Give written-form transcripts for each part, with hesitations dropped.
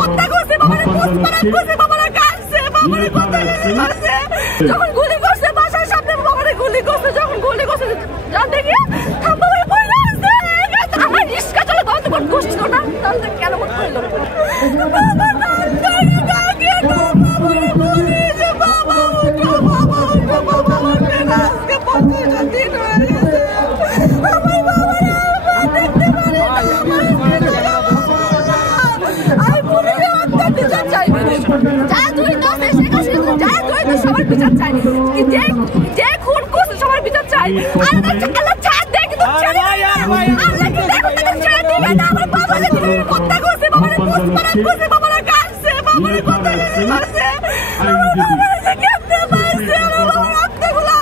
হত্যা করছে, বাবারে পোস্টমর্টম করছে, বাবারে কাটছে, বাবারে কত কিছু করছে। যখন গুলি করছে বাসার সামনে বাবারে গুলি করছে, যখন গুলি করছে জানতে গিয়ে বাবারে পড়ে আছে। আমার রিস্কা চলে বন্ধ করে করছিল না, তাহলে কেন মত করল বাবা না কাকে বাবারে বলি যে বাবা উঠো, বাবা উঠো, বাবা উঠে না, আজকে 50 দিন হয়ে গেছে। আমার বাবারে আর দেখতে পারে না, আমার বিচার চাই, যা তুই দোষে শেখাস যা তুই তো সবার বিচার চাই, যে খুন করছে সবার বিচার চাই। আল্লাহ ছাড় দে, কিন্তু ছেড়ে আল্লাহ কি দেখো তাদের ছেড়ে দিবে না। আমার বাবা যে হত্যা করছে, বাবারে পোস্টমর্টম করছে, বাবারে কাটছে, বাবারে কত কিছু করছে। আমার বাবারে যে কেমনে মারছে, আমার বাবার রক্তগুলা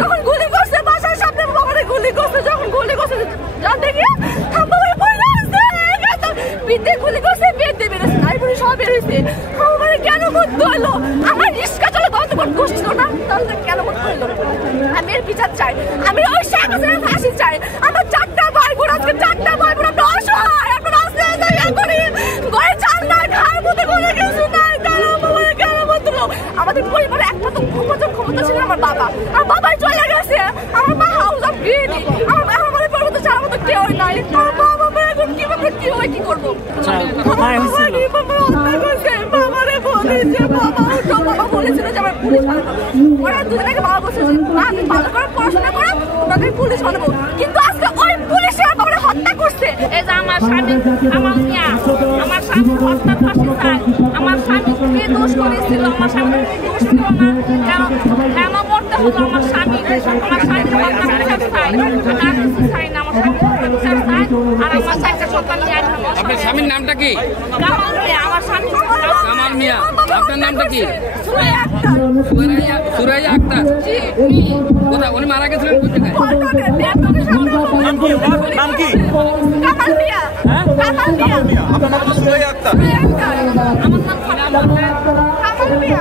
যখন গুলি করছে বাসার সামনে বাবারে গুলি করছে, যখন গুলি করছে জানতে গিয়ে বাবারে পড়ে আছে। বিদ্যে গুলি করছে, বেদে বেরোছে, তারপরে সব বেরোছে। আমার কেন মত হলো, আমার রিস্কা চলে বন্ধ করে করছিল না, তাহলে কেন মত হলো। আমি এর বিচার চাই, আমি ওই শেখ হাসিনার ফাঁসি চাই। আমার 4টা ভাই বোন, আজকে 4টা ভাই বোন আমরা অসহায়, এখন রাস্তায় দাঁড়িয়ে করি, ঘরে চাল নাই, খাওয়ার মতো কোনো কিছু নাই, তারা আমার কেন মত হলো। আমাদের পরিবারে একমাত্র উপার্জন ক্ষমতা ছিল আমার বাবা, আর বাবাই চলে গেছে। আমার মা হাউস অফ গৃহিণী, আমার আমাদের পরিবার ছাড়া মতো কেউ নাই। আমার বাবা এখন কিভাবে কি হয়, কি করবো। বাবা বলেছিল যে আমার পুলিশ বানাবো, ওরা দুদিন আগে বাবা বলছে না আমি ভালো করে পড়াশোনা করে ওনাকে পুলিশ বানাবো, কিন্তু আজকে ওই পুলিশের বাবারে হত্যা করছে। এই যে আমার স্বামী আমার মিয়া, আমার স্বামী হত্যা ফাঁসি চাই। আমার স্বামী দোষ করেছিল, আমার স্বামী দোষ ছিল না, কেন করতে হলো আমার স্বামী। আমার স্বামী হত্যা চাই, আর কিছু চাই না। আমার স্বামী হত্যা চাই, আর আমার চাইছে সন্তান নিয়ে আসবো। আপনার স্বামীর নামটা কি? কামাল মিয়া। আমার স্বামী কামাল মিয়া। আপনার নামটা কি? সুরাইয়া আক্তার। সুরাইয়া আক্তার। কোথায় উনি মারা গেছিলেন? নাম কি? কামাল মিয়া। কামাল মিয়া। আপনার নাম সুরাইয়া আক্তার। আমার নাম কামাল মিয়া। কামাল মিয়া।